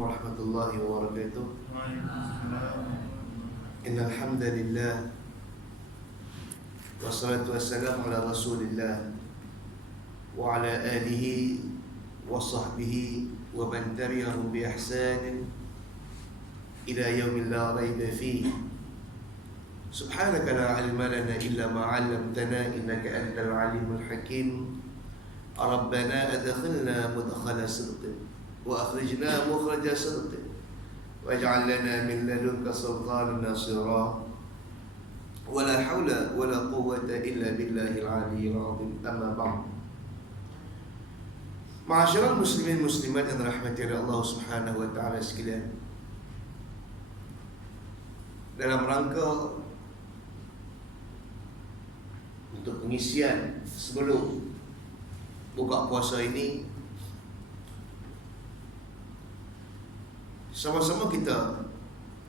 warahmatullahi wabarakatuh. Innal hamdalillah wassalatu wassalamu ala Rasulillah wa ala alihi wa sahbihi wa man tabi'ahum bi ihsanin ila yaumil la raiba fihi. Subhanaka la ilma lana illa ma 'allamtana innaka antal alimul hakim. Rabbana adkhilna mudkhala sidqin wa akhrijna mukhraja sidqin waj'al lana min ladunka sultanan nasira wa la hawla wa la quwwata illa billahil aliyyil azim. Amma ba'd. Ma'asyiral muslimin muslimat yang dirahmati oleh Allah Subhanahu wa taala sekalian, dalam rangka untuk pengisian sebelum buka puasa ini, sama-sama kita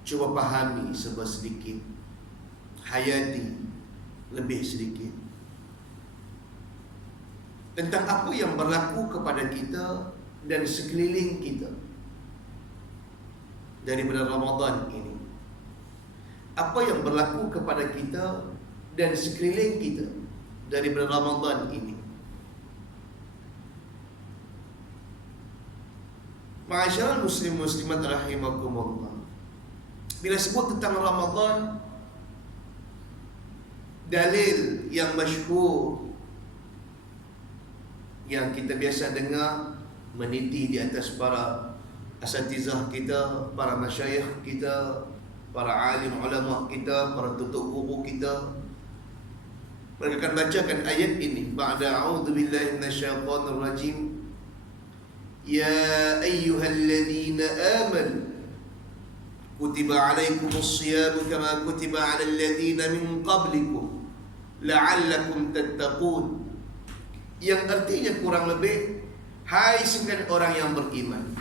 cuba pahami serba sedikit, hayati lebih sedikit tentang apa yang berlaku kepada kita dan sekeliling kita dari bulan Ramadan ini. Apa yang berlaku kepada kita dan sekeliling kita dari bulan Ramadan ini. Ma'asyiral muslim muslimat rahimakumullah, bila sebut tentang Ramadan, dalil yang masyhur yang kita biasa dengar meniti di atas para asatizah kita, para masyayikh kita, para alim ulama kita, para tutup buku kita, mereka akan bacakan ayat ini. Ba'da a'udzubillahi minasyaitonir rajim. Ya ayyuhalladzina amanu kutiba alaikumus siyamu kama kutiba alal ladzina min qablikum la'allakum tattaqun. Yang artinya kurang lebih, hai sekalian orang yang beriman,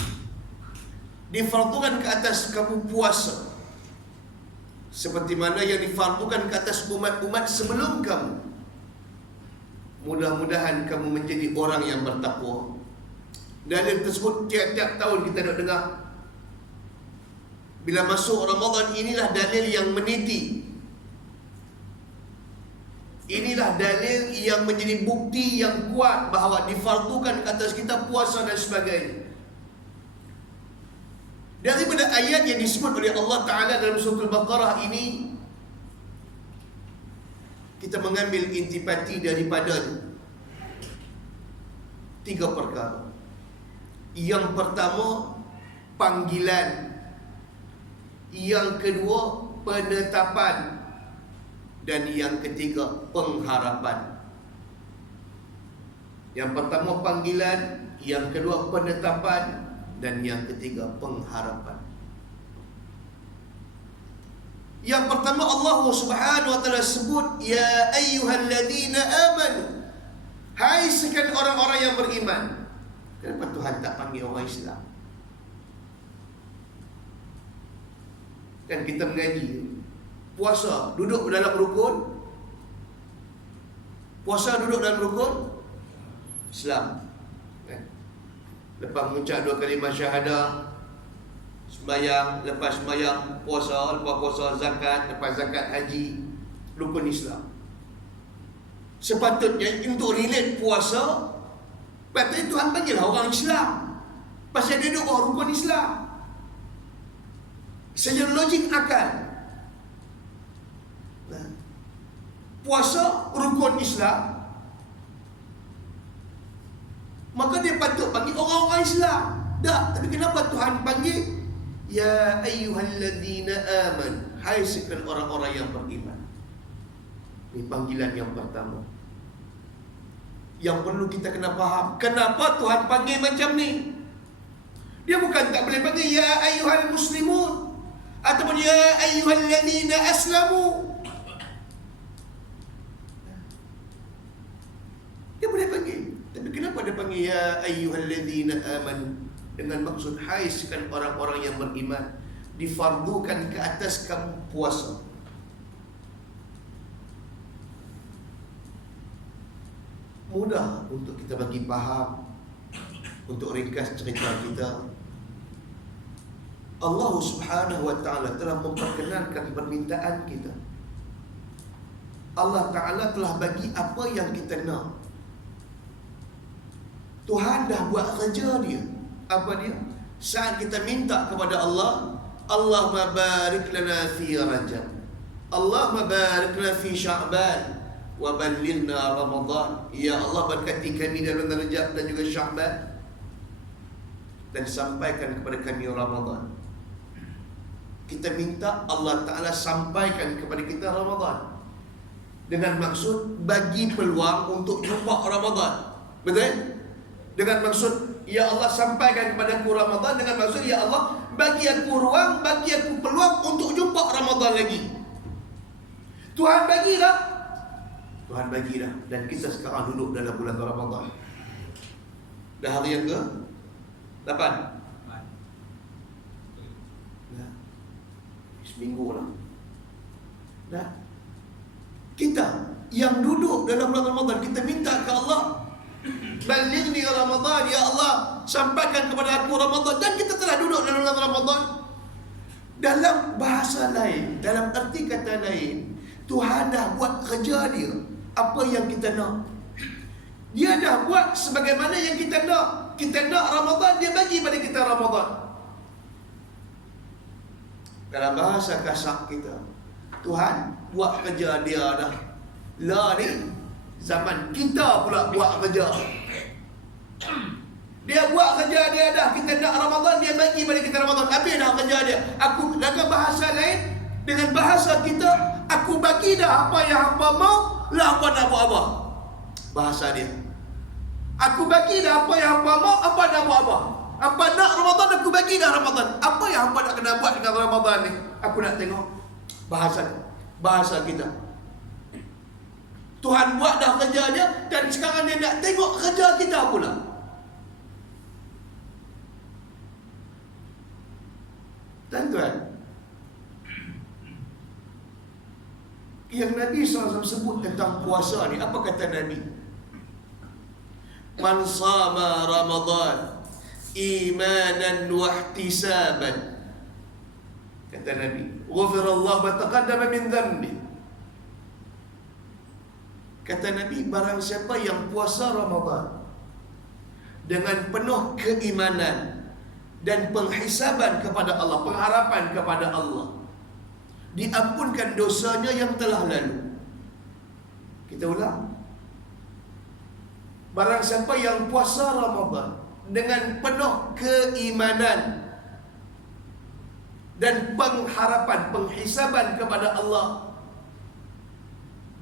difardukan ke atas kamu puasa seperti mana yang difardukan ke atas umat-umat sebelum kamu. Mudah-mudahan kamu menjadi orang yang bertakwa. Dalil tersebut tiap-tiap tahun kita nak dengar. Bila masuk Ramadan, inilah dalil yang meniti. Inilah dalil yang menjadi bukti yang kuat bahawa difardukan ke atas kita puasa dan sebagainya. Daripada ayat yang disebut oleh Allah Ta'ala dalam surah Al-Baqarah ini, kita mengambil intipati daripada 3 perkara. Yang pertama, panggilan. Yang kedua, penetapan. Dan yang ketiga, pengharapan. Yang pertama panggilan, yang kedua penetapan, dan yang ketiga pengharapan. Yang pertama, Allah Subhanahu wa taala sebut, ya ayyuhalladzina amanu, hai sekalian orang-orang yang beriman. Kenapa Tuhan tak panggil orang Islam? Kan kita mengaji puasa duduk dalam rukun. Puasa duduk dalam rukun Islam, kan? Lepas mengucap 2 kalimah syahadah, sembahyang, lepas sembahyang puasa, lepas puasa zakat, lepas zakat haji, rukun Islam. Sepatutnya untuk relate puasa, patutnya Tuhan panggil orang Islam, pasal dia duduk bawah rukun Islam. Secara logik akal, puasa rukun Islam, maka dia patut panggil orang-orang Islam. Tak, tapi kenapa Tuhan panggil ya ayyuhalladzina aman, hai sekalian orang-orang yang beriman. Ini panggilan yang pertama yang perlu kita kena faham. Kenapa Tuhan panggil macam ni? Dia bukan tak boleh panggil ya ayyuhal muslimun ataupun ya ayyuhalladzina aslamu. Dia boleh panggil, tapi kenapa dia panggil ya ayyuhalladzina amanu? Dengan maksud hai sekalian orang-orang yang beriman, difardukan ke atas kamu puasa. Mudah untuk kita bagi faham, untuk ringkas cerita kita. Allah Subhanahu wa ta'ala telah memperkenalkan permintaan kita. Allah Ta'ala telah bagi apa yang kita nak. Tuhan dah buat kerja dia. Apa dia? Saat kita minta kepada Allah, Allahumma barik lana fi Rajab, Allahumma barik lana fi Sya'ban, wa ballighna Ramadan. Ya Allah, berkati kami dalam Rajab dan juga Sya'ban, dan sampaikan kepada kami Ramadan. Kita minta Allah Ta'ala sampaikan kepada kita Ramadan, dengan maksud bagi peluang untuk jumpa Ramadan. Betul? Dengan maksud, ya Allah sampaikan kepada aku Ramadan, dengan maksud, ya Allah bagi aku ruang, bagi aku peluang untuk jumpa Ramadan lagi. Tuhan bagilah. Tuhan bagilah. Dan kita sekarang duduk dalam bulan Ramadan. Dah hari yang ke 8. Dah. Seminggu lah. Dah. Kita yang duduk dalam bulan Ramadan, kita minta ke Allah, balighni Ramadan, ya Allah sampaikan kepada aku Ramadan. Dan kita telah duduk dalam bulan Ramadan. Dalam bahasa lain, dalam arti kata lain, Tuhan dah buat kerja dia. Apa yang kita nak, dia dah buat sebagaimana yang kita nak. Kita nak Ramadan, dia bagi pada kita Ramadan. Dalam bahasa kasar kita, Tuhan buat kerja dia dah. Lah ni zaman kita pula buat kerja. Dia buat kerja dia dah. Kita nak Ramadan, dia bagi pada kita Ramadan. Habis dah kerja dia. Aku dengan bahasa lain, dengan bahasa kita, aku bagi dah apa yang hangpa mau, lah hangpa nak buat apa. Bahasa dia. Aku bagi dah apa yang hangpa mau, apa nak buat apa. Hangpa nak Ramadan, aku bagi dah Ramadan. Apa yang hangpa nak kena buat dengan Ramadan ni, aku nak tengok. Bahasa kita. Tuhan buat dah kerja dia, dan sekarang dia nak tengok kerja kita pula. Tuan-tuan, yang Nabi SAW sebut tentang puasa ni, apa kata Nabi? Man sama Ramadan imanan wa ihtisaban, kata Nabi, ghufirallahu ma taqaddama min dhanbi. Kata Nabi, barang siapa yang puasa Ramadan dengan penuh keimanan dan penghisaban kepada Allah, pengharapan kepada Allah, diampunkan dosanya yang telah lalu. Kita ulang. Barang siapa yang puasa Ramadan dengan penuh keimanan dan pengharapan, penghisaban kepada Allah,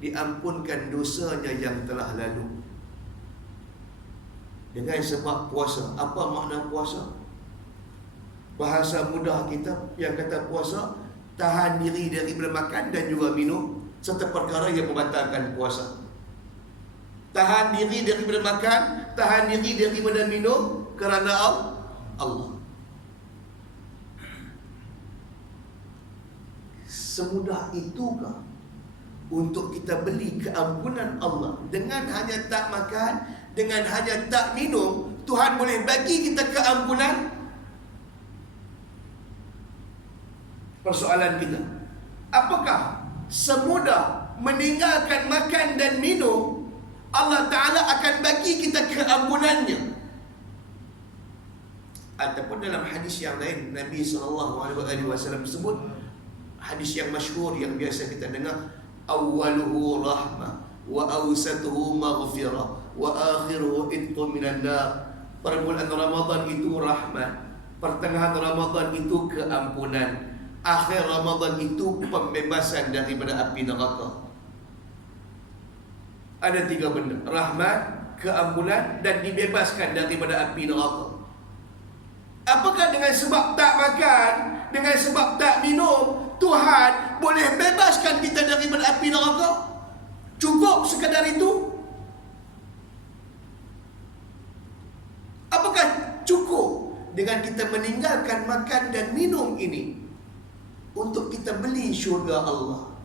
diampunkan dosanya yang telah lalu. Dengan sebab puasa. Apa makna puasa? Bahasa mudah kita yang kata puasa, tahan diri daripada makan dan juga minum, serta perkara yang membatalkan puasa. Tahan diri daripada makan, tahan diri daripada minum kerana Allah. Semudah itukah untuk kita beli keampunan Allah? Dengan hanya tak makan, dengan hanya tak minum, Tuhan boleh bagi kita keampunan? Persoalan kita, apakah semudah meninggalkan makan dan minum, Allah Ta'ala akan bagi kita keampunannya? Ataupun dalam hadis yang lain, Nabi SAW sebut, hadis yang masyhur yang biasa kita dengar, awwaluhu rahmah wa awsatuhu maghfirah wa akhiruhu itqun minan nar. Permulaan Ramadan itu rahmat, pertengahan Ramadan itu keampunan, akhir Ramadan itu pembebasan daripada api neraka. Ada 3 benda: rahmat, keampunan, dan dibebaskan daripada api neraka. Apakah dengan sebab tak makan, dengan sebab tak minum, Tuhan boleh bebaskan kita daripada api neraka? Cukup sekadar itu? Apakah cukup dengan kita meninggalkan makan dan minum ini untuk kita beli syurga Allah?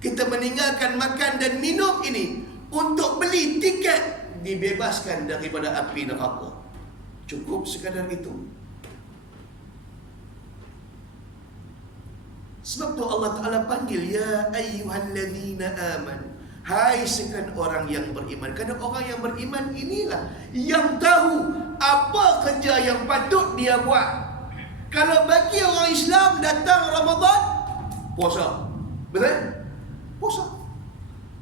Kita meninggalkan makan dan minum ini untuk beli tiket dibebaskan daripada api neraka. Cukup sekadar itu? Sebab tu Allah Ta'ala panggil, ya ayyuhalladzina amanu, hai sekalian orang yang beriman. Kerana orang yang beriman inilah yang tahu apa kerja yang patut dia buat. Kalau bagi orang Islam datang Ramadan, puasa. Betul? Puasa.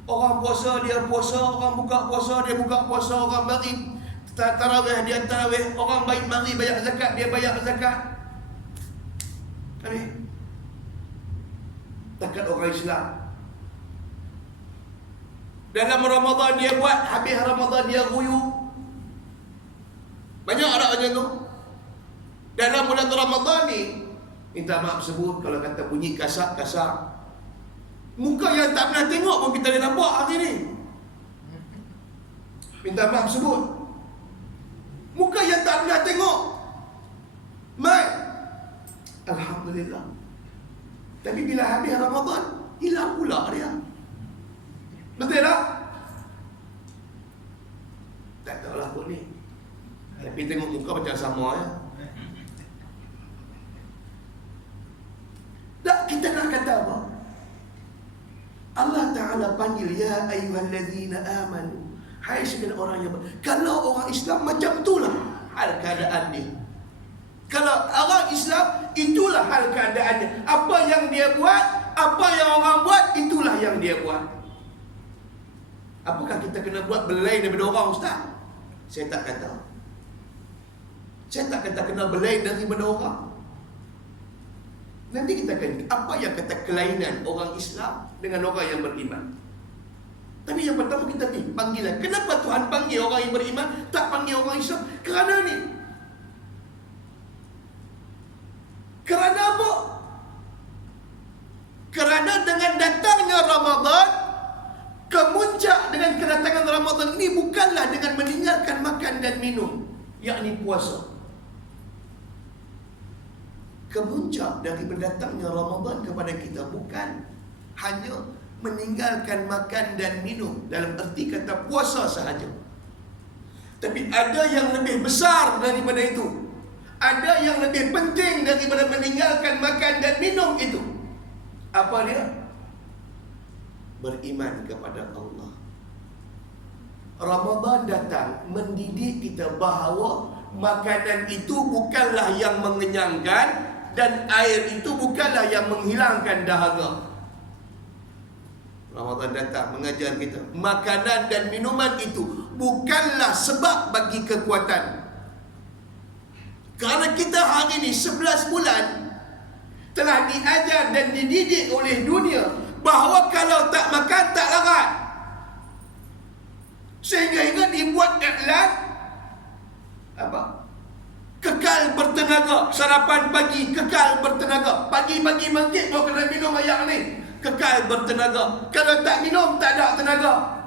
Orang puasa, dia puasa. Orang buka puasa, dia buka puasa. Orang bagi tarawih, dia tarawih. Orang baik mari bayar zakat, dia bayar zakat. Habis. Takat orang Islam dalam Ramadan dia buat, habis Ramadan dia ruyu. Banyak orang macam tu. Dalam bulan Ramadan ni, minta maaf sebut kalau kata bunyi kasar-kasar, muka yang tak pernah tengok pun kita dah nampak hari ni. Minta maaf sebut, muka yang tak pernah tengok. Mai, alhamdulillah. Tapi bila habis Ramadan, hilang pula dia. Betul tak? Tak tahulah kot ni. Tapi tengok muka macam sama ya. Tak, kita nak kata apa? Allah Ta'ala panggil, ya ayyuhalladzina amanu, hai sekalian orang yang kalau orang Islam macam itulah hal keadaan dia. Kalau orang Islam, itulah hal keadaannya. Apa yang dia buat, apa yang orang buat, itulah yang dia buat. Apakah kita kena buat belai daripada orang, Ustaz? Saya tak kata. Saya tak kata kena belai daripada orang. Nanti kita akan, apa yang kata kelainan orang Islam dengan orang yang beriman. Tapi yang pertama kita ni panggilan. Kenapa Tuhan panggil orang yang beriman, tak panggil orang Islam? Kerana ni. Kerana apa? Kerana dengan datangnya Ramadan, kemuncak dengan kedatangan Ramadan ini bukanlah dengan meninggalkan makan dan minum, yakni puasa. Kemuncak dari berdatangnya Ramadan kepada kita bukan hanya meninggalkan makan dan minum dalam erti kata puasa sahaja. Tapi ada yang lebih besar daripada itu. Ada yang lebih penting daripada meninggalkan makan dan minum itu. Apa dia? Beriman kepada Allah. Ramadan datang mendidik kita bahawa makanan itu bukanlah yang mengenyangkan dan air itu bukanlah yang menghilangkan dahaga. Ramadan datang mengajar kita, makanan dan minuman itu bukanlah sebab bagi kekuatan. Kerana kita hari ini 11 bulan telah diajar dan dididik oleh dunia bahawa kalau tak makan tak larat. Sehingga dibuat iklan apa? Kekal bertenaga, sarapan pagi kekal bertenaga. Pagi-pagi masjid kau kena minum air ni, kekal bertenaga. Kalau tak minum tak ada tenaga.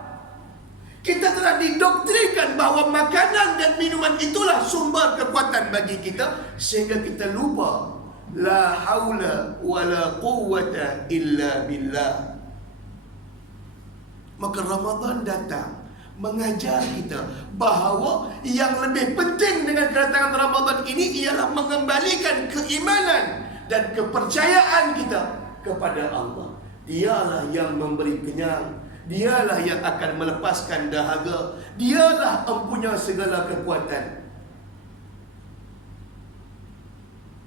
Kita telah didoktrinkan bahawa makanan dan minuman itulah sumber kekuatan bagi kita, sehingga kita lupa la haula wala quwwata illa billah. Maka Ramadan datang mengajar kita bahawa yang lebih penting dengan kedatangan Ramadan ini ialah mengembalikan keimanan dan kepercayaan kita kepada Allah. Dialah yang memberi kenyang, dialah yang akan melepaskan dahaga, dialah empunya segala kekuatan.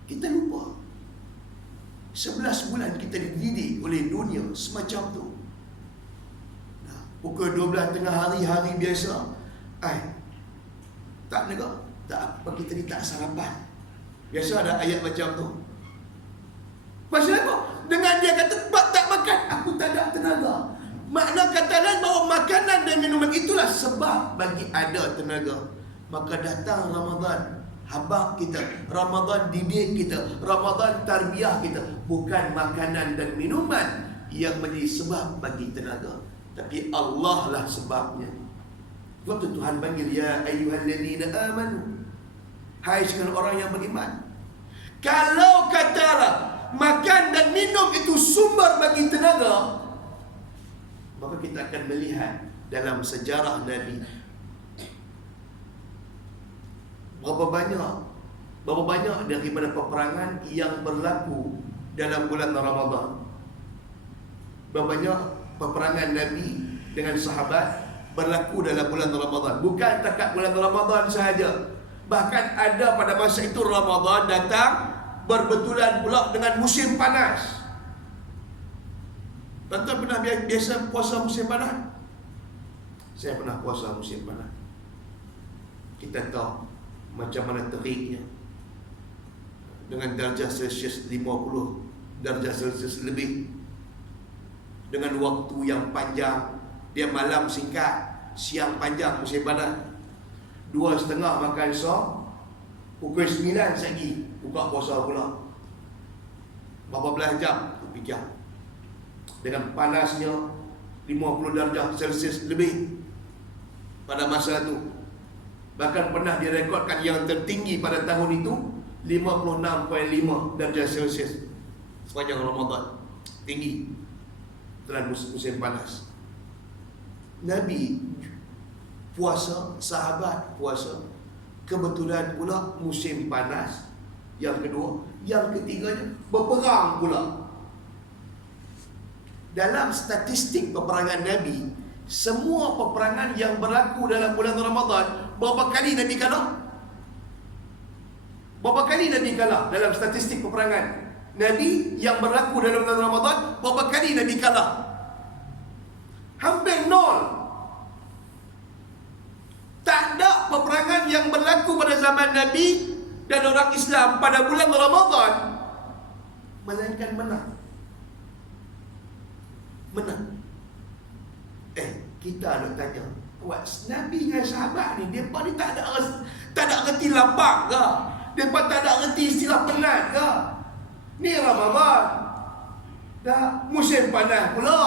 Kita lupa 11 bulan kita dididik oleh dunia semacam tu. Pukul 12 tengah hari biasa, tak negak, tak apa, kita ni tak sarapan. Biasa ada ayat macam tu. Pasal apa? Dengan dia kata tak makan, aku tak ada tenaga. Makna kata lain bahawa makanan dan minuman itulah sebab bagi ada tenaga. Maka datang Ramadan, habaq kita, Ramadan didik kita, Ramadan tarbiyah kita. Bukan makanan dan minuman yang menjadi sebab bagi tenaga, tapi Allah lah sebabnya. Waktu Tuhan panggil, ya ayyuhalladzina amanu, hai sekalian orang yang beriman. Kalau katalah makan dan minum itu sumber bagi tenaga, maka kita akan melihat dalam sejarah Nabi berapa banyak daripada peperangan yang berlaku dalam bulan Ramadan. Berbanyak peperangan Nabi dengan sahabat berlaku dalam bulan Ramadan. Bukan takat bulan Ramadan sahaja, bahkan ada pada masa itu Ramadan datang berbetulan pula dengan musim panas. Tuan-tuan pernah biasa puasa musim panas? Saya pernah puasa musim panas. Kita tahu macam mana teriknya, dengan darjah Celsius 50 darjah Celsius lebih, dengan waktu yang panjang. Dia malam singkat, siang panjang musim panas. 2:30 makan sahur, pukul 9 lagi buka puasa pula. Berapa belas jam tu fikir. Dengan panasnya 50 darjah Celsius lebih pada masa itu. Bahkan pernah direkodkan yang tertinggi pada tahun itu 56.5 darjah Celsius sepanjang Ramadan. Tinggi dalam musim panas. Nabi puasa, sahabat puasa, kebetulan pula musim panas. Yang kedua, yang ketiganya berperang pula. Dalam statistik peperangan Nabi, semua peperangan yang berlaku dalam bulan Ramadan, berapa kali Nabi kalah? Berapa kali Nabi kalah dalam statistik peperangan Nabi yang berlaku dalam bulan Ramadan? Berapa kali Nabi kalah? Hampir nol. Tak ada peperangan yang berlaku pada zaman Nabi dan orang Islam pada bulan Ramadan melainkan menang. Menang. Kita nak tanya, Nabi dengan sahabat ni, mereka ni tak ada reti lapang ke? Mereka tak ada reti istilah penat ke? Ni Ramadan, dah musim panas pula.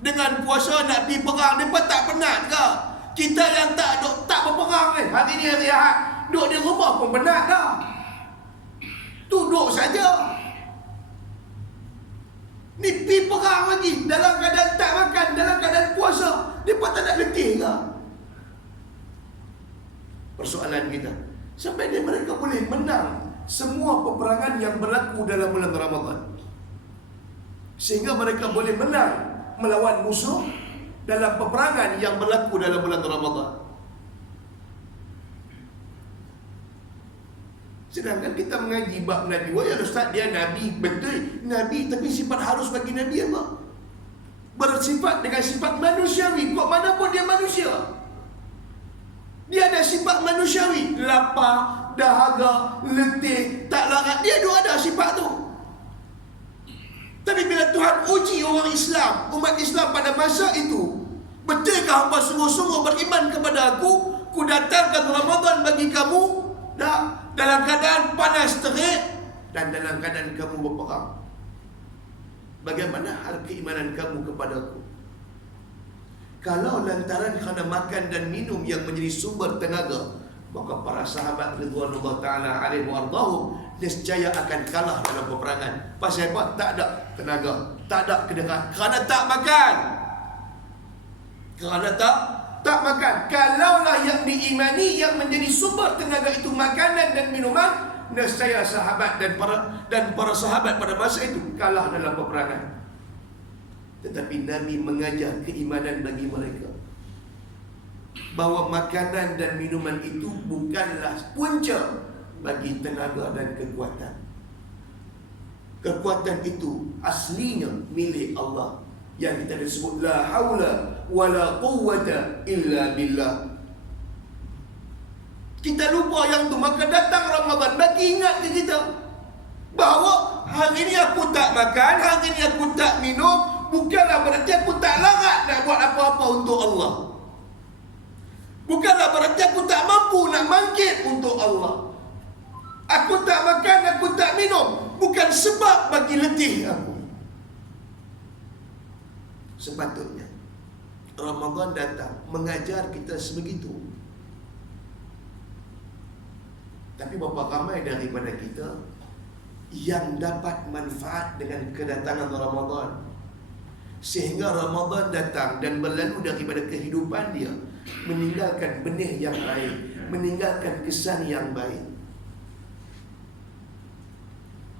Dengan puasa nak pergi perang, mereka tak penat ke? Kita yang tak berperang ni, hari ni hari Ahad, duduk di rumah pun penat dah. Duduk saja. Ni pergi perang lagi, dalam keadaan tak makan, dalam keadaan puasa. Mereka tak nak letih ke? Persoalan kita, sampai dia mereka boleh menang semua peperangan yang berlaku dalam bulan Ramadan, sehingga mereka boleh menang melawan musuh dalam peperangan yang berlaku dalam bulan Ramadan. Sedangkan kita mengaji bab Nabi. Wah ya Ustaz, dia Nabi, betul Nabi, tapi sifat harus bagi Nabi apa? Bersifat dengan sifat manusiawi. Kok mana pun dia manusia, dia ada sifat manusiawi. Lapar, dahaga, letih, tak larat, dia ada sifat tu. Tapi bila Tuhan uji orang Islam, umat Islam pada masa itu, betulkah hamba sungguh-sungguh beriman kepada aku? Ku datangkan Ramadan bagi kamu dalam keadaan panas terik dan dalam keadaan kamu berperang. Bagaimana hal keimanan kamu kepada aku? Kalau lantaran kerana makan dan minum yang menjadi sumber tenaga, maka para sahabat ridwanullah ta'ala alaihi wa ardahum nescaya akan kalah dalam peperangan. Pasal apa? Tak ada tenaga, tak ada kedengaran, kerana tak makan. Kerana tak makan. Kalaulah yang diimani yang menjadi sumber tenaga itu makanan dan minuman, nescaya sahabat dan para sahabat pada masa itu kalah dalam peperangan. Tetapi Nabi mengajar keimanan bagi mereka, bahawa makanan dan minuman itu bukanlah punca bagi tenaga dan kekuatan. Kekuatan itu aslinya milik Allah, yang kita disebut la haula wala quwwata illa billah. Kita lupa yang tu, maka datang Ramadan bagi ingat ke kita bahawa hari ni aku tak makan, hari ni aku tak minum, bukanlah berarti aku tak larat nak buat apa-apa untuk Allah. Bukanlah berarti aku tak mampu nak bangkit untuk Allah. Aku tak makan, aku tak minum, bukan sebab bagi letih aku. Sepatutnya Ramadan datang mengajar kita sebegitu. Tapi berapa ramai daripada kita yang dapat manfaat dengan kedatangan Ramadan, sehingga Ramadan datang dan berlalu daripada kehidupan dia, meninggalkan benih yang baik, meninggalkan kesan yang baik.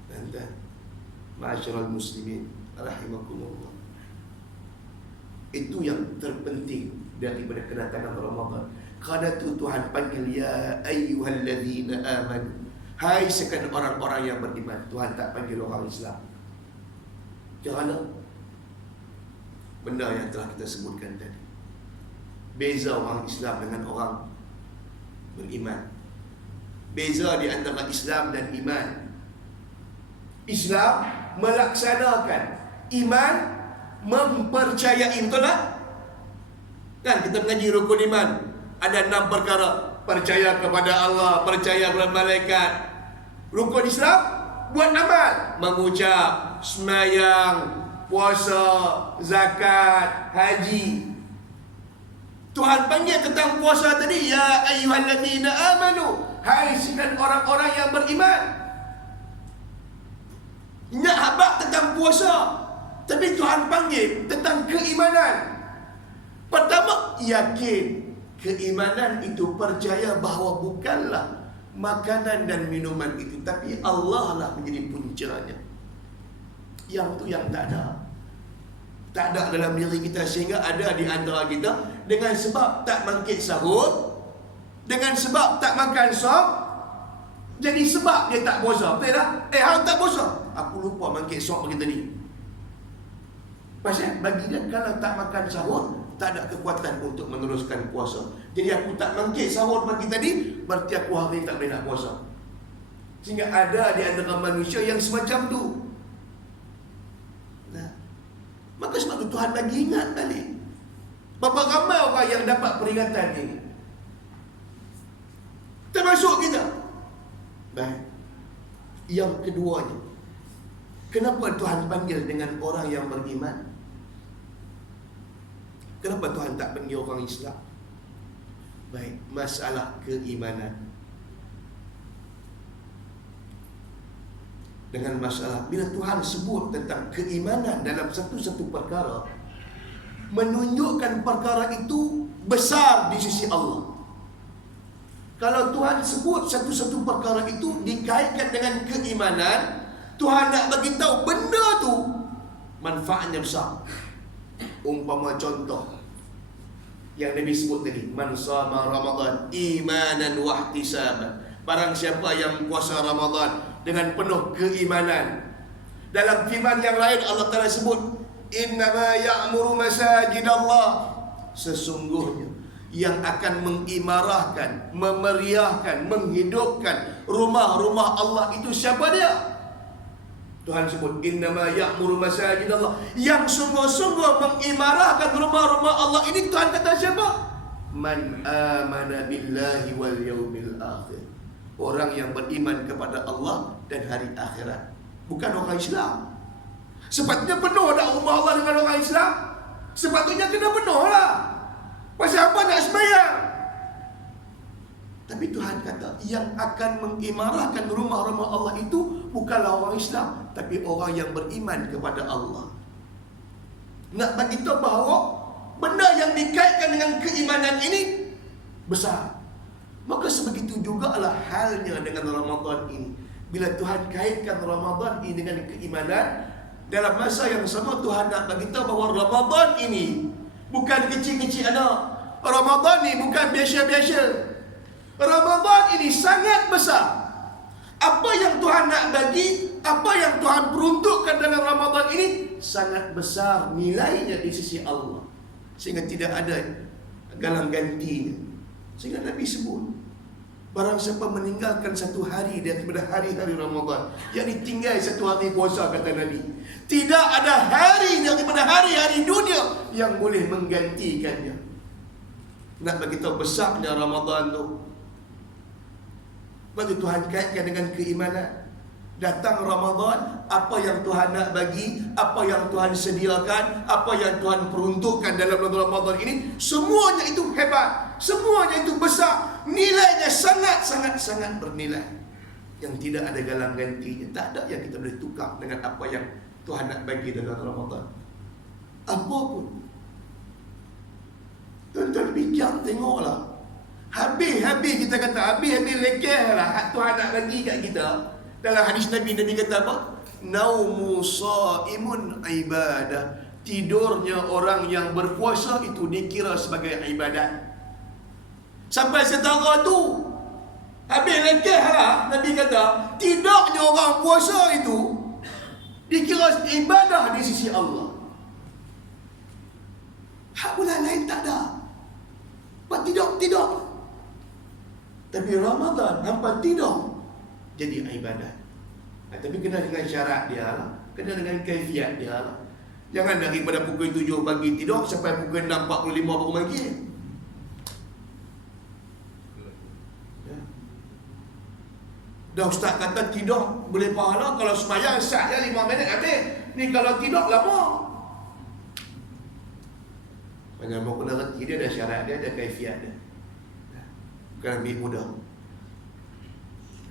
Dan Ma'asyiral muslimin rahimakumullah. Itu yang terpenting daripada kedatangan Ramadan. Karena itu Tuhan panggil ya ayyuhalladzina amanu. Hai sekalian orang-orang yang beriman. Tuhan tak panggil orang Islam. Kerana benda yang telah kita sebutkan tadi. Beza orang Islam dengan orang beriman. Beza di antara Islam dan iman. Islam melaksanakan, iman mempercayai, betul tak? Kan kita mengaji rukun iman, ada 6 perkara. Percaya kepada Allah, percaya kepada malaikat. Rukun Islam buat amal, mengucap, sembahyang, puasa, zakat, haji. Tuhan panggil tentang puasa tadi, ya ayyuhalladzina amanu, hai sekalian orang-orang yang beriman. Nak habaq tentang puasa, tapi Tuhan panggil tentang keimanan. Pertama, yakin. Keimanan itu percaya bahawa bukanlah makanan dan minuman itu, tapi Allah lah menjadi puncanya. Yang tu yang tak ada. Tak ada dalam diri kita, sehingga ada di antara kita dengan sebab tak bangkit sahur, dengan sebab tak makan sop, jadi sebab dia tak puasa. Betul tak? Hang tak puasa, aku lupa bangkit sop pagi tadi. Pasal bagi dia, kalau tak makan sahur, tak ada kekuatan untuk meneruskan puasa. Jadi aku tak bangkit sahur pagi tadi, berarti aku hari tak boleh nak puasa. Sehingga ada di antara manusia yang semacam tu. Nah, maka sebab tu Tuhan bagi ingat balik. Berapa ramai orang yang dapat peringatan ini, termasuk kita. Baik. Yang keduanya, kenapa Tuhan panggil dengan orang yang beriman? Kenapa Tuhan tak panggil orang Islam? Baik, masalah keimanan. Dengan masalah, bila Tuhan sebut tentang keimanan dalam satu-satu perkara, menunjukkan perkara itu besar di sisi Allah. Kalau Tuhan sebut satu-satu perkara itu dikaitkan dengan keimanan, Tuhan nak bagi tahu benda tu manfaatnya besar. Umpama contoh yang Nabi sebut tadi, man sama Ramadan imanan wa ihtisaban. Barang siapa yang puasa Ramadan dengan penuh keimanan. Dalam firman yang lain Allah Taala sebut, innama ya'muru masajidallah. Sesungguhnya yang akan mengimarahkan, memeriahkan, menghidupkan rumah-rumah Allah itu siapa dia? Tuhan sebut innama ya'muru masajidallah, yang sungguh-sungguh mengimarahkan rumah-rumah Allah ini. Tuhan kata siapa? Man amana billahi wal yaumil akhir. Orang yang beriman kepada Allah dan hari akhirat. Bukan orang Islam. Sepatutnya penuh dah rumah Allah dengan orang Islam. Sepatutnya kena penuh lah. Pasal apa nak sembahyang? Tapi Tuhan kata yang akan mengimarahkan rumah-rumah Allah itu bukanlah orang Islam, tapi orang yang beriman kepada Allah. Nak bagi tahu bahawa benda yang dikaitkan dengan keimanan ini besar. Maka sebegitu jugalah halnya dengan Ramadan ini. Bila Tuhan kaitkan Ramadan ini dengan keimanan, dalam masa yang sama Tuhan nak bagi tahu bahawa Ramadan ini bukan kecil-kecil anak. Ramadan ini bukan biasa-biasa. Ramadan ini sangat besar. Apa yang Tuhan nak bagi, apa yang Tuhan peruntukkan dalam Ramadan ini sangat besar nilainya di sisi Allah, sehingga tidak ada galang gantinya. Sehingga Nabi sebut, barang siapa meninggalkan satu hari daripada hari-hari Ramadan, yang ditinggal satu hari puasa, kata Nabi, tidak ada hari daripada hari-hari dunia yang boleh menggantikannya. Nak bagi tahu besarnya Ramadan tu. Lepas tu Tuhan kaitkan dengan keimanan. Datang Ramadan, apa yang Tuhan nak bagi, apa yang Tuhan sediakan, apa yang Tuhan peruntukkan dalam bulan Ramadan ini, semuanya itu hebat, semuanya itu besar, nilainya sangat bernilai, yang tidak ada galang gantinya. Tak ada yang kita boleh tukar dengan apa yang Tuhan nak bagi dalam Ramadan. Apa pun. Tuan-tuan fikir, tengoklah. Habis-habis kita kata, habis-habis lekeh lah Tuhan nak bagi kat kita. Dalam hadis Nabi, Nabi kata apa? naumu shaimun ibadah. Tidurnya orang yang berpuasa itu dikira sebagai ibadat. Sampai setara tu, habis lekeh lah, Nabi kata, tidaknya orang puasa itu dikira ibadah di sisi Allah. Hak bulan lain tak ada. Hampa tidak. Tapi Ramadan, hampa tidak jadi ibadah. Tapi kena dengan syarat dia lah, kena dengan kaifiat dia lah. Jangan daripada pukul 7 pagi tidur sampai pukul 6.45 baru pagi. Dah ustaz kata tidur boleh pahala kalau sembahyang sah ya 5 minit habis. Ni kalau tidur lama. Banyak mau kena reti dia, ada syarat dia, ada kaifiat dia. Bukan lebih mudah.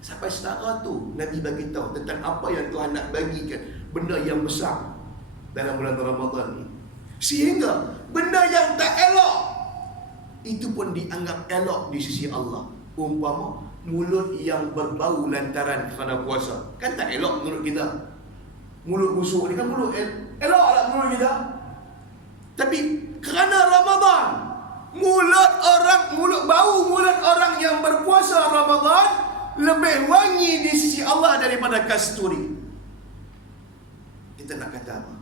Sampai setara tu Nabi bagi tahu tentang apa yang Tuhan nak bagikan, benda yang besar dalam bulan Ramadan ni. Sehingga benda yang tak elok itu pun dianggap elok di sisi Allah. Umpama mulut yang berbau lantaran kerana puasa, kan tak elok menurut kita. Mulut busuk ni kan mulut elok lah mulut kita. Tapi kerana Ramadan, mulut orang yang berpuasa Ramadan lebih wangi di sisi Allah daripada kasturi. Kita nak kata apa?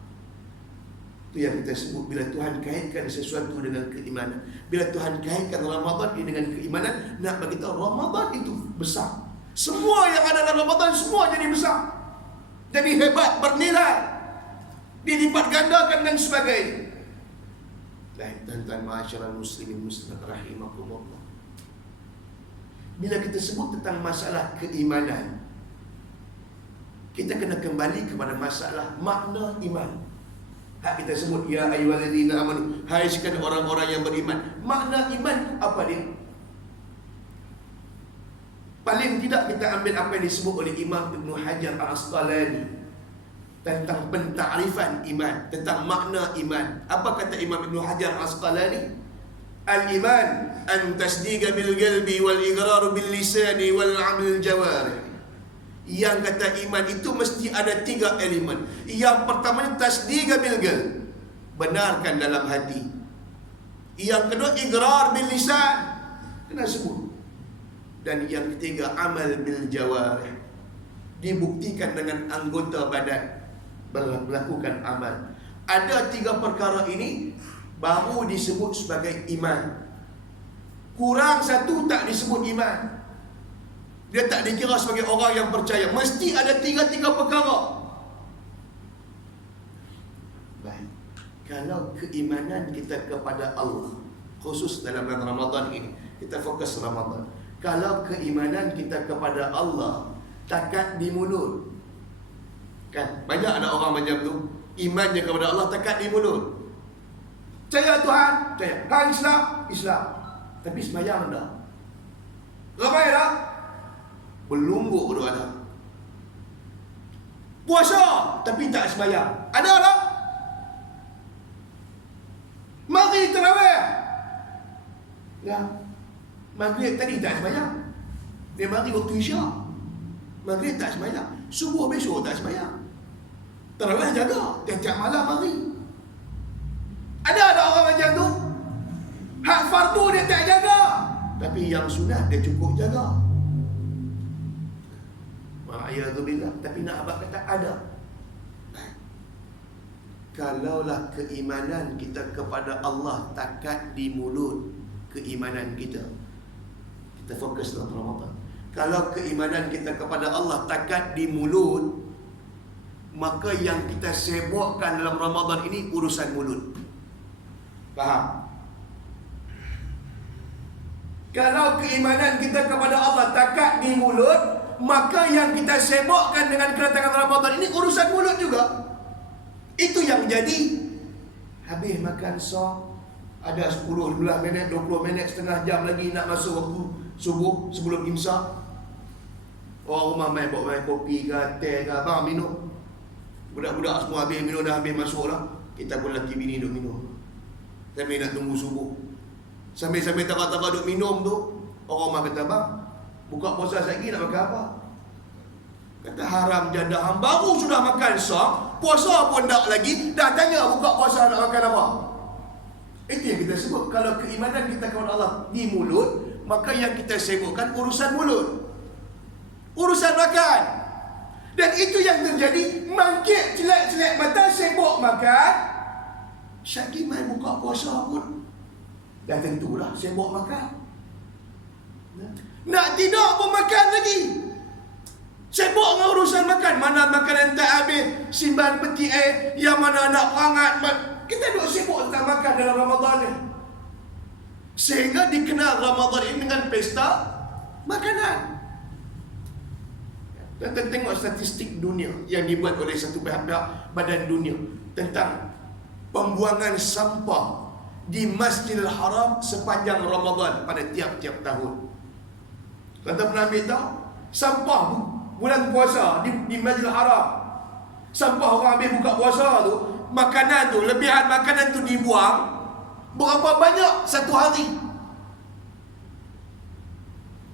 Itu yang kita sebut bila Tuhan kaitkan sesuatu dengan keimanan. Bila Tuhan kaitkan Ramadan ini dengan keimanan, nak bagi tahu Ramadan itu besar. Semua yang ada dalam Ramadan semua jadi besar. Jadi hebat, bernilai, dilipat gandakan dan sebagainya. Baik, tuan-tuan ma'asyiral muslimin muslimat rahimakumullah. Bila kita sebut tentang masalah keimanan, kita kena kembali kepada masalah makna iman. Hak kita sebut ya ayyuhallazina amanu, hai sekalian orang-orang yang beriman. Makna iman apa dia? Paling tidak kita ambil apa yang disebut oleh Imam Ibn Hajar Al-Asqalani tentang pentakrifan iman, tentang makna iman. Apa kata Imam Ibn Hajar Al-Asqalani? Al-iman an tasdiqa bil qalbi wal iqrar bil lisani wal 'amal jawarih. Yang kata iman itu mesti ada 3 elemen. Yang pertama tasdiqa bil qalb, benarkan dalam hati. Yang kedua iqrar bil lisan, kena sebut. Dan yang ketiga amal bil jawarih, dibuktikan dengan anggota badan, melakukan amal. Ada 3 perkara ini baru disebut sebagai iman. Kurang satu tak disebut iman. Dia tak dikira sebagai orang yang percaya. Mesti ada 3 perkara. Baik. Kalau keimanan kita kepada Allah, khusus dalam bulan Ramadan ini, kita fokus Ramadan. Kalau keimanan kita kepada Allah takat di mulut, kan banyak ada orang macam tu, imannya kepada Allah takat di mulut. Percaya Tuhan, percaya. Hang Islam, tapi sembahyang dah. Ramai dah, belungguk tu ada. Puasa, tapi tak sembahyang. Ada tak? Mari tarawih. Ya. Maghrib tadi tak sembahyang. Dia mari waktu Isyak. Maghrib tak sembahyang. Subuh besok tak sembahyang. Tarawih jaga, tiap-tiap malam mari. Ada orang macam tu? Hak fardu dia tak jaga, tapi yang sunat dia cukup jaga. Ma'ayadzubillah. Tapi nak abang kata ada. Kalaulah keimanan kita kepada Allah takat di mulut, keimanan kita fokus dalam Ramadan. Kalau keimanan kita kepada Allah takat di mulut, maka yang kita sibukkan dalam Ramadan ini urusan mulut. Faham? Kalau keimanan kita kepada Allah takat di mulut, maka yang kita sibukkan dengan kedatangan Ramadan ini urusan mulut juga. Itu yang jadi. Habis makan sahur, ada 10, 12 minit, 20 minit, setengah jam lagi nak masuk waktu subuh sebelum imsak. Orang rumah main bawa main kopi ke, teh ke, abang minum. Budak-budak semua habis minum, dah habis masuk lah. Kita pun lelaki bini duk minum sambil nak tunggu subuh. Sambil-sambil taka-taka duk minum tu, orang rumah kata, bang, buka puasa lagi nak makan apa? Kata haram jadah hang baru sudah makan song, puasa pun tak lagi, dah tanya buka puasa nak makan apa. Itu yang kita sebut, kalau keimanan kita kepada Allah di mulut, maka yang kita sibukkan urusan mulut, urusan makan. Dan itu yang terjadi, mangkit celak-celak mata, sibuk makan. Syaki main buka puasa pun dah tentulah sibuk makan. Nak tidur pun makan lagi, sibuk dengan urusan makan. Mana makanan tak habis, simpan peti air, yang mana nak hangat. Kita duk sibuk tentang makan dalam Ramadan ni, sehingga dikenal Ramadan ini dengan pesta makanan. Dan tengok statistik dunia yang dibuat oleh satu pihak-pihak badan dunia tentang pembuangan sampah di Masjidil Haram sepanjang Ramadan pada tiap-tiap tahun. Kata pernah ambil tahu sampah bulan puasa di Masjidil Haram, sampah orang habis buka puasa tu, makanan tu, lebihan makanan tu dibuang berapa banyak satu hari?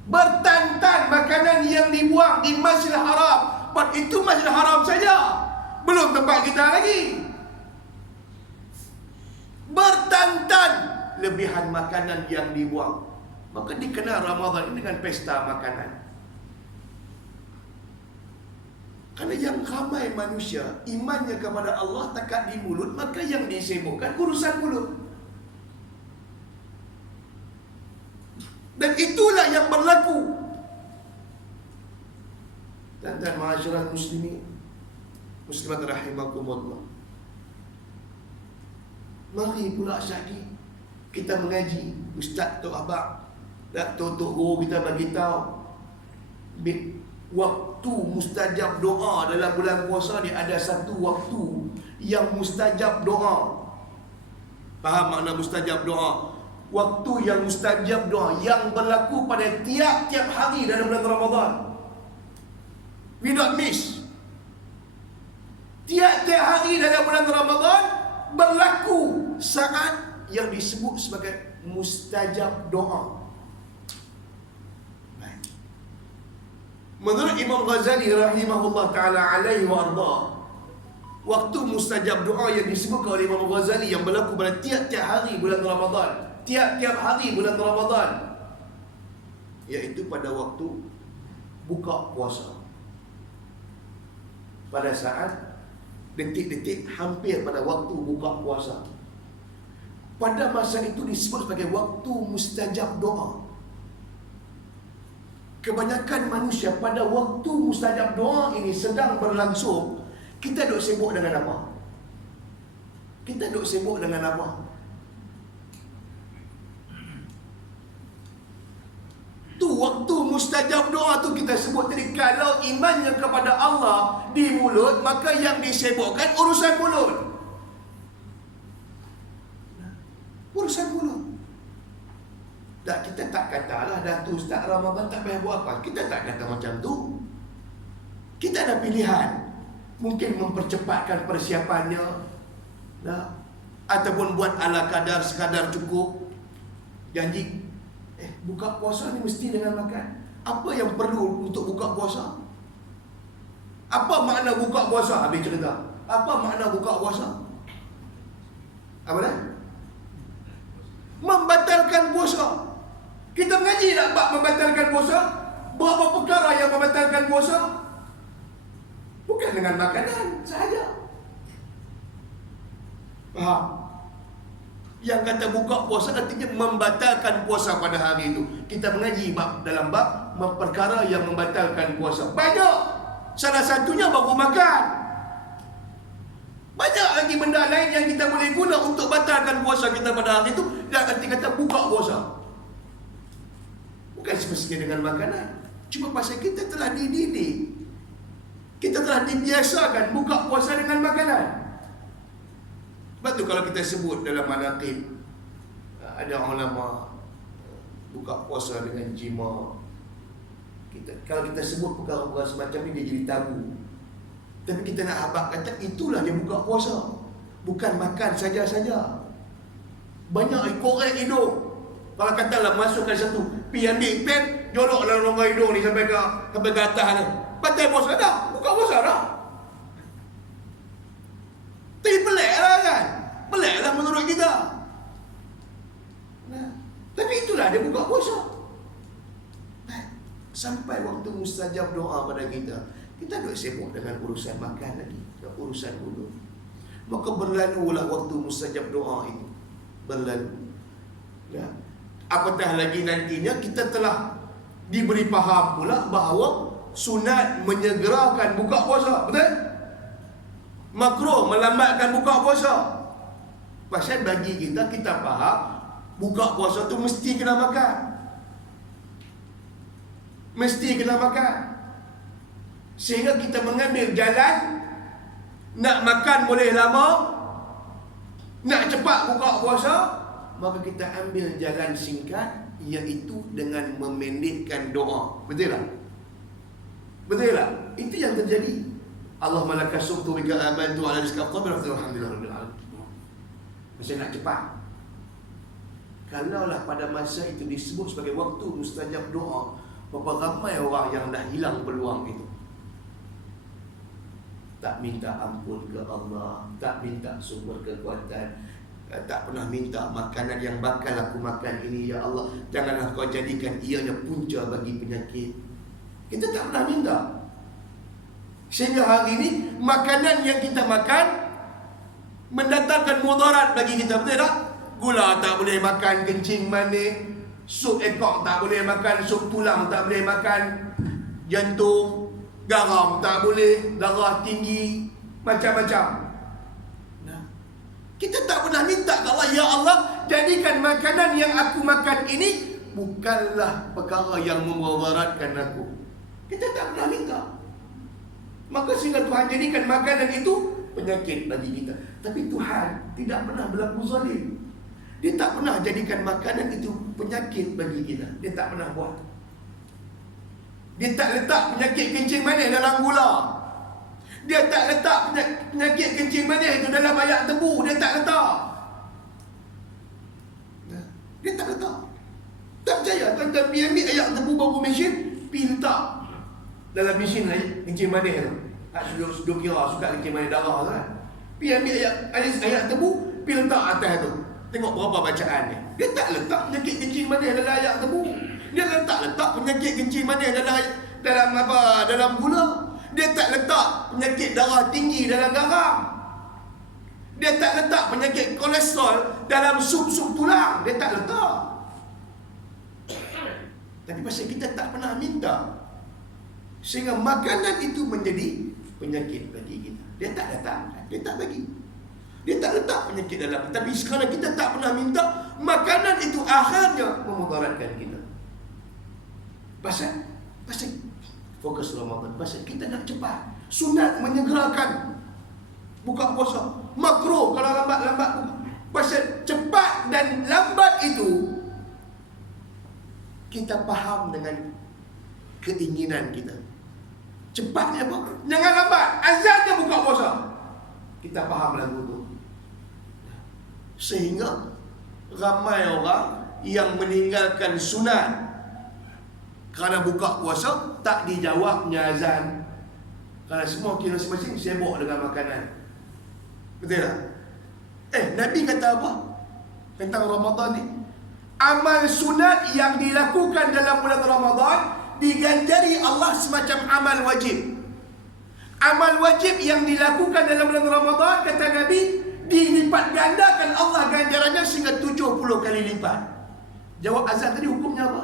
Bertan-tan makanan yang dibuang di Masjidil Haram. Itu Masjidil Haram saja, belum tempat kita lagi. Bertan-tan lebihan makanan yang dibuang. Maka dikenal Ramadan ini dengan pesta makanan. Kerana yang ramai manusia imannya kepada Allah takat di mulut, maka yang disibukkan urusan mulut. Dan itulah yang berlaku. Dan ma'asyiral muslimin muslimat rahimakumullah, mari pula syaki kita mengaji. Ustaz Tok Abang, Tok Guru kita bagi tahu waktu mustajab doa dalam bulan puasa ni, ada satu waktu yang mustajab doa. Faham makna mustajab doa? Waktu yang mustajab doa yang berlaku pada tiap-tiap hari dalam bulan Ramadan. We don't miss. Tiap-tiap hari dalam bulan Ramadan berlaku saat yang disebut sebagai mustajab doa. Menurut Imam Ghazali rahimahullah ta'ala alaihi wa arda, waktu mustajab doa yang disebut oleh Imam Ghazali yang berlaku pada tiap-tiap hari bulan Ramadan, tiap-tiap hari bulan Ramadan, iaitu pada waktu buka puasa. Pada saat detik-detik hampir pada waktu buka puasa, pada masa itu disebut sebagai waktu mustajab doa. Kebanyakan manusia pada waktu mustajab doa ini sedang berlangsung, kita duk sibuk dengan apa? Kita duk sibuk dengan apa? Tu waktu mustajab doa tu kita sebut tadi, kalau imannya kepada Allah di mulut, maka yang disibukkan urusan mulut. Urusan mulut. Tak, kita tak katalah dah tu Ustaz Ramadan tak payah buat apa. Kita tak kata macam tu. Kita ada pilihan. Mungkin mempercepatkan persiapannya, nah, ataupun buat ala kadar, sekadar cukup. Janji buka puasa ni mesti dengan makan. Apa yang perlu untuk buka puasa? Apa makna buka puasa? Habis cerita. Apa makna buka puasa? Apa dah? Membatalkan puasa. Kita mengaji tak bab membatalkan puasa? Berapa perkara yang membatalkan puasa? Bukan dengan makanan sahaja. Faham? Yang kata buka puasa artinya membatalkan puasa pada hari itu. Kita mengaji bab dalam bab perkara yang membatalkan puasa. Banyak. Salah satunya baru makan. Banyak lagi benda lain yang kita boleh guna untuk batalkan puasa kita pada hari itu. Dan arti kata buka puasa, bukan semestinya dengan makanan. Cuma pasal kita telah dididik, kita telah dibiasakan buka puasa dengan makanan. Sebab tu kalau kita sebut dalam manaqib, ada ulama buka puasa dengan jima. Kalau kita sebut perkara-perkara semacam ni, dia jadi tabu. Tapi kita nak habaq kata itulah dia buka puasa, bukan makan saja-saja. Banyak korek hidung. Kalau katalah masukkan satu, pi ambil pen, jolok dalam rongga hidung ni sampai ke atas ni, batal puasa dah. buka puasa dah. Tapi pelik lah kan. Pelik lah menurut kita. Nah, tapi itulah dia buka puasa. Sampai waktu mustajab doa pada kita, kita duk sibuk dengan urusan makan lagi, urusan dulu. Maka berlalulah waktu mustajab doa itu. Berlalu. Ya. Apatah lagi nantinya kita telah diberi faham pula bahawa sunat menyegerakan buka puasa. Betul? Makruh melambatkan buka puasa. Pasal bagi kita, kita faham buka puasa tu mesti kena makan. Mesti kena makan. Sehingga kita mengambil jalan, nak makan boleh lama, nak cepat buka puasa, maka kita ambil jalan singkat, iaitu dengan memendekkan doa. Betul tak? Betul tak? Itu yang terjadi. Allah malaka suktu bika amantu ala rizqafta alhamdulillah rabbil alamin. Mesti nak cepat. Kalaulah pada masa itu disebut sebagai waktu mustajab doa, berapa ramai orang yang dah hilang peluang itu. Tak minta ampun ke Allah, tak minta sumber kekuatan, tak pernah minta makanan yang bakal aku makan ini, ya Allah, janganlah kau jadikan ianya punca bagi penyakit. Kita tak pernah minta. Sehingga hari ini makanan yang kita makan mendatangkan mudarat bagi kita. Betul tak? Gula tak boleh makan, kencing manis, sup ekor tak boleh makan, sup tulang tak boleh makan, jantung, garam tak boleh, darah tinggi, macam-macam. Nah, kita tak pernah minta ke Allah, ya Allah, jadikan makanan yang aku makan ini bukanlah perkara yang memudaratkan aku. Kita tak pernah minta. Maka sehingga Tuhan jadikan makanan itu penyakit bagi kita. Tapi Tuhan tidak pernah berlaku zalim. Dia tak pernah jadikan makanan itu penyakit bagi kita. Dia tak pernah buat. Dia tak letak penyakit kencing manis dalam gula. Dia tak letak penyakit kencing manis itu dalam ayak tebu. Dia tak letak. Dia tak letak. Tak percaya, tuan-tuan pergi ambil ayak tebu bawah mesin, pergi letak dalam mesin kencing manis tu. Sudah kira suka kencing manis darah tu kan. Pergi ambil ayak tebu, pergi letak atas tu. Tengok berapa bacaan dia. Dia tak letak penyakit kencing manis dalam ayak tebu. Dia letak penyakit kencing manis dalam gula. Dia tak letak penyakit darah tinggi dalam garam. Dia tak letak penyakit kolesterol dalam sup-sup tulang. Dia tak letak. Tapi pasal kita tak pernah minta, sehingga makanan itu menjadi penyakit bagi kita. Dia tak letak, dia tak bagi. Dia tak letak penyakit dalam. Tapi sekarang kita tak pernah minta, makanan itu akhirnya memudaratkan kita. Pasal fokus Ramadan. Pasal kita nak cepat. Sunat menyegerakan buka puasa. Makruh kalau lambat-lambat buka. Pasal cepat dan lambat itu kita faham dengan keinginan kita. Cepat apa? Jangan lambat. Azan dia buka puasa. Kita faham lagu tu. Sehingga ramai orang yang meninggalkan sunat kerana buka puasa, tak dijawabnya azan. Kerana semua kita masing-masing sibuk dengan makanan. Betul tak? Nabi kata apa tentang Ramadan ni? Amal sunat yang dilakukan dalam bulan Ramadan diganjari Allah semacam amal wajib. Amal wajib yang dilakukan dalam bulan Ramadan, kata Nabi, dilipat gandakan Allah ganjarannya sehingga 70 kali lipat. Jawab azan tadi hukumnya apa?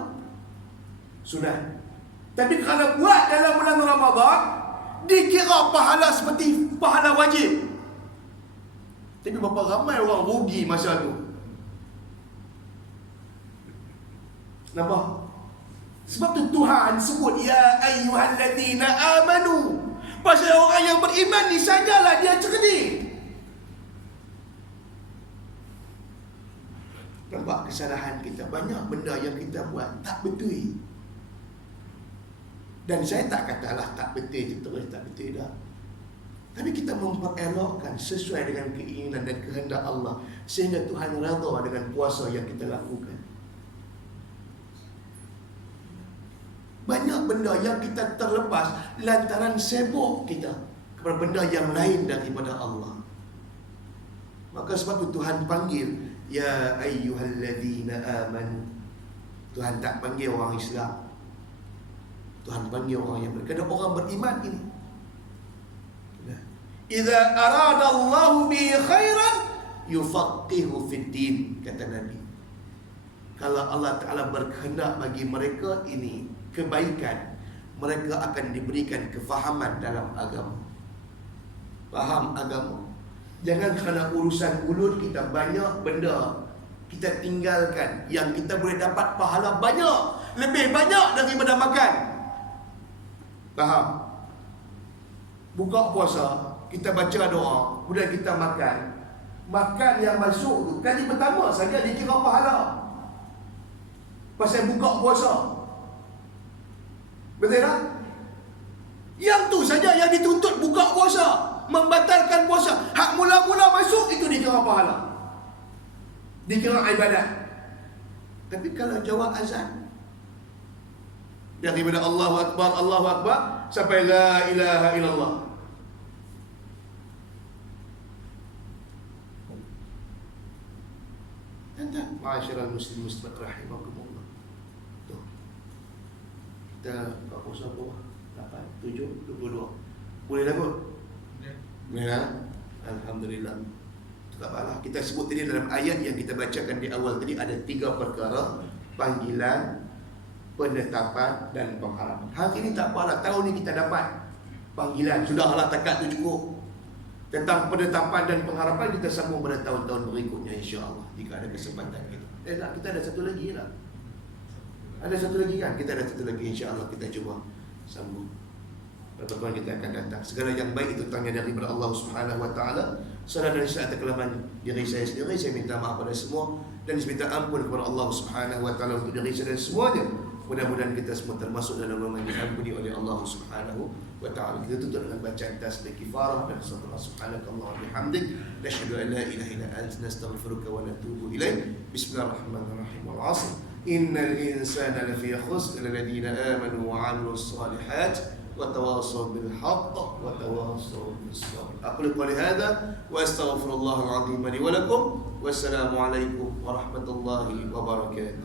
Sunat. Tapi kalau buat dalam bulan Ramadan, dikira pahala seperti pahala wajib. Tapi berapa ramai orang rugi masa tu. Nampak? Sebab tu Tuhan sebut ya ayyuhalladzina amanu. Pasal orang yang beriman ni sajalah dia cerdik. Nampak kesalahan kita. Banyak benda yang kita buat tak betul. Dan saya tak katalah tak betul itu terus tak betul dah. Tapi kita memperelokkan sesuai dengan keinginan dan kehendak Allah, sehingga Tuhan redha dengan puasa yang kita lakukan. banyak benda yang kita terlepas lantaran sibuk kita kepada benda yang lain daripada Allah. Maka sebab itu Tuhan panggil, ya ayyuhalladzina amanu. Tuhan tak panggil orang Islam, Tuhan panggil orang yang beriman. Orang beriman ini, idza arada Allahu bi khairan yufaqihu fid din, kata Nabi. Kalau Allah Ta'ala berkehendak bagi mereka ini kebaikan, mereka akan diberikan kefahaman dalam agama. Faham agama. Jangan kerana urusan mulut kita banyak benda kita tinggalkan yang kita boleh dapat pahala banyak, lebih banyak daripada makan. Faham? Buka puasa, kita baca doa, kemudian kita makan. Makan yang masuk tu kali pertama saja dikira pahala pasal buka puasa. Betul tak? Yang tu saja yang dituntut buka puasa, membatalkan puasa. Hak mula-mula masuk itu dikira pahala, dikira ibadat. Tapi kalau jawab azan daripada Allahu Akbar sampai la ilaha illallah, anda ma'asyiral muslimin muslimat rahimakumullah. Tuh. Kita buka puasa berapa? 8, 7, 22. Boleh dah kot? Boleh dah? Alhamdulillah. Tak apalah. Kita sebut tadi dalam ayat yang kita bacakan di awal tadi ada 3 perkara: panggilan, penetapan dan pengharapan. Hari ini tak apalah, tahun ni kita dapat panggilan, sudahlah, takat tu cukup. Tentang penetapan dan pengharapan kita sambung pada tahun-tahun berikutnya, insya-Allah, jika ada kesempatan kita. Kita ada satu lagi lah. Ada satu lagi kan? Kita ada satu lagi, insya-Allah kita cuba sambung. Pertemuan kita akan datang. Segala yang baik itu datangnya daripada Allah Subhanahu wa taala. Salah dan silap kelemahan diri saya sendiri, saya minta maaf pada semua dan saya minta ampun kepada Allah Subhanahu wa taala untuk diri saya dan semuanya. Mudah-mudahan kita semua termasuk dalam golongan yang diampuni oleh Allah Subhanahu wa taala. Kita tutup dengan bacaan tasbih kifarah dan sallallahu subhanakallah wa bihamdik, nasyhadu an la ilaha illa anta, nastaghfiruka wa natubu ilaik. Bismillahirrahmanirrahim. Wal 'ashr. Innal insana lafi khusr illa alladziina aamanu wa 'amilus shalihaat وتواصوا بالحق وتواصوا بالصبر. أقول قولي هذا وأستغفر الله العظيم لي ولكم، والسلام عليكم ورحمة الله وبركاته.